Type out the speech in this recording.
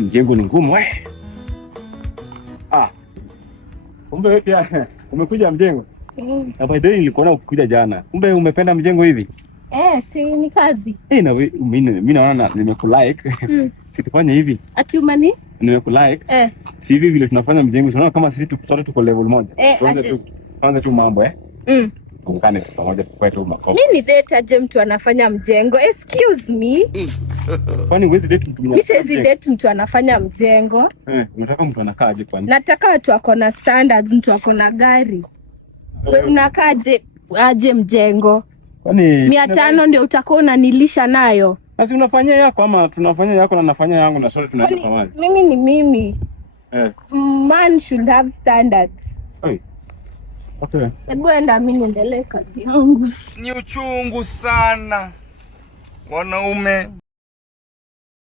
Mjengo ni ngumu wewe. Kumbe wewe pia umekuja mjengo? Na by the way nilikuona ukikuja jana. Kumbe umependa mjengo hivi? Si ni kazi. Na mimi naona nimekulike. Si tufanye hivi. Ati umani? Nimekulike. Si hivi vile tunafanya mjengo. Unaona kama sisi sote tuko level moja. Tuanze tu mambo Ungane pamoja kwetu makopo. Mimi date aje mtu anafanya mjengo? Excuse me. Kwani huwezi date mtu mimi siwezi date mtu anafanya mjengo. Unataka mtu anakaaje kwani? Nataka watu wako na standards, mtu wako na gari. Wewe unakaaje aje mjengo? Kwani 500 ndio utakuwa unanilisha nayo? Basi unafanyia yako ama tunafanya yako na nafanya yangu na sote tunaenda pamoja. Mimi ni mimi. Man should have standards. Okay. Hebu enda mimi niendelee kazi yangu. Ni uchungu sana wanaume.